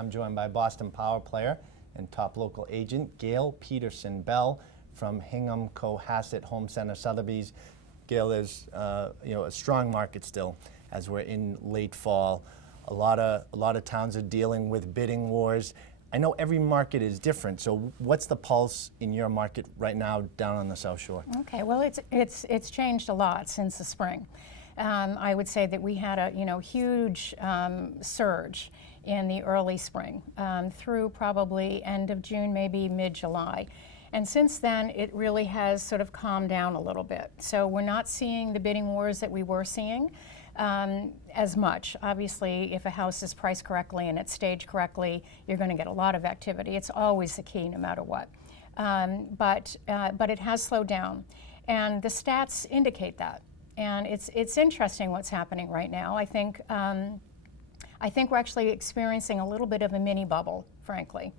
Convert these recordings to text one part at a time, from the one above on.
I'm joined by Boston Power player and top local agent Gail Petersen Bell from Hingham Cohasset Home Center Sotheby's. Gail, is a strong market still as we're in late fall. A lot of towns are dealing with bidding wars. I know every market is different, so what's the pulse in your market right now down on the South Shore? Okay, well, it's changed a lot since the spring. I would say that we had a huge surge in the early spring through probably end of June, maybe mid-July. And since then, it really has sort of calmed down a little bit. So we're not seeing the bidding wars that we were seeing as much. Obviously, if a house is priced correctly and it's staged correctly, you're going to get a lot of activity. It's always the key, no matter what. But it has slowed down, and the stats indicate that. And it's interesting what's happening right now. I think we're actually experiencing a little bit of a mini bubble, frankly.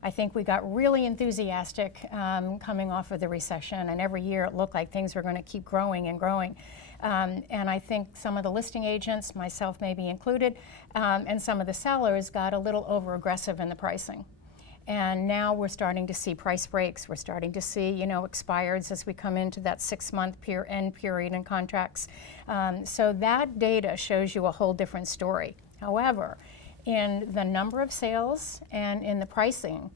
I think we got really enthusiastic coming off of the recession, and every year it looked like things were going to keep growing and growing. And I think some of the listing agents, myself maybe included, and some of the sellers got a little over-aggressive in the pricing. And now we're starting to see price breaks. We're starting to see, expireds as we come into that 6-month end period in contracts. So that data shows you a whole different story. However, in the number of sales and in the pricing,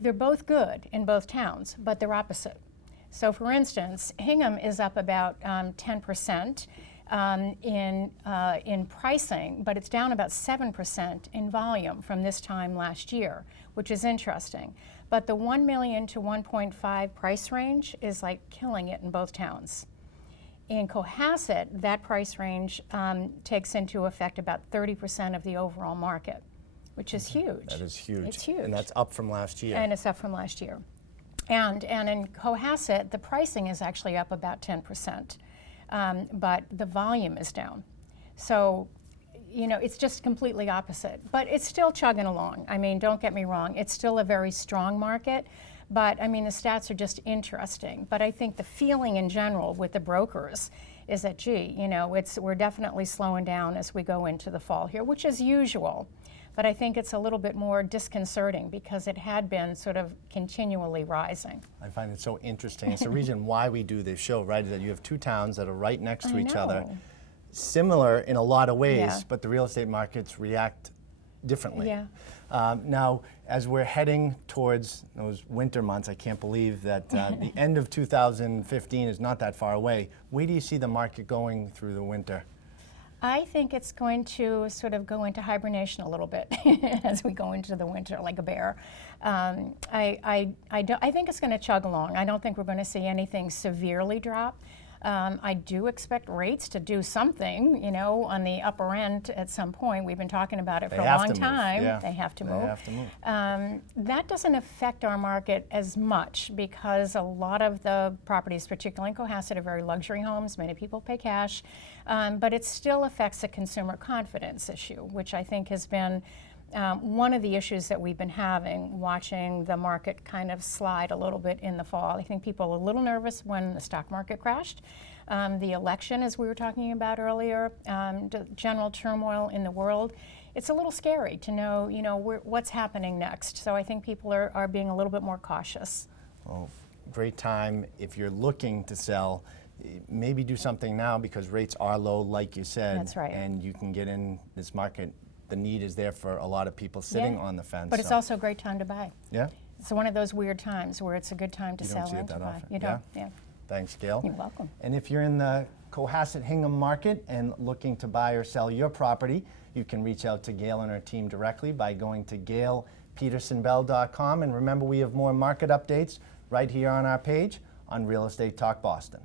they're both good in both towns, but they're opposite. So for instance, Hingham is up about 10% in pricing, but it's down about 7% in volume from this time last year, which is interesting. But the 1 million to 1.5 price range is like killing it in both towns. In Cohasset, that price range takes into effect about 30% of the overall market, which is huge. That is huge. It's huge. And that's up from last year. And it's up from last year. And in Cohasset, the pricing is actually up about 10%, but the volume is down. So, it's just completely opposite. But it's still chugging along. I mean, don't get me wrong. It's still a very strong market. But, I mean, the stats are just interesting. But I think the feeling in general with the brokers is that, we're definitely slowing down as we go into the fall here, which is usual. But I think it's a little bit more disconcerting because it had been sort of continually rising. I find it so interesting. It's the reason why we do this show, right, is that you have two towns that are right next to each other, similar in a lot of ways, but the real estate markets react differently. Yeah. Now, as we're heading towards those winter months, I can't believe that the end of 2015 is not that far away. Where do you see the market going through the winter? I think it's going to sort of go into hibernation a little bit as we go into the winter, like a bear. I think it's going to chug along. I don't think we're going to see anything severely drop. I do expect rates to do something, on the upper end at some point. We've been talking about it for a long time. Yeah. They have to move. They have to move. That doesn't affect our market as much because a lot of the properties, particularly in Cohasset, are very luxury homes. Many people pay cash. But it still affects the consumer confidence issue, which I think has been one of the issues that we've been having, watching the market kind of slide a little bit in the fall. I think people are a little nervous when the stock market crashed. The election, as we were talking about earlier, the general turmoil in the world, it's a little scary to know, what's happening next. So I think people are being a little bit more cautious. Well, great time if you're looking to sell. Maybe do something now because rates are low, like you said. That's right. And you can get in this market. The need is there for a lot of people sitting on the fence. But it's also a great time to buy. Yeah? It's one of those weird times where it's a good time to sell and to buy. You don't see it that often. You don't? Yeah. Thanks, Gail. You're welcome. And if you're in the Cohasset Hingham market and looking to buy or sell your property, you can reach out to Gail and her team directly by going to gailpetersenbell.com. And remember, we have more market updates right here on our page on Real Estate Talk Boston.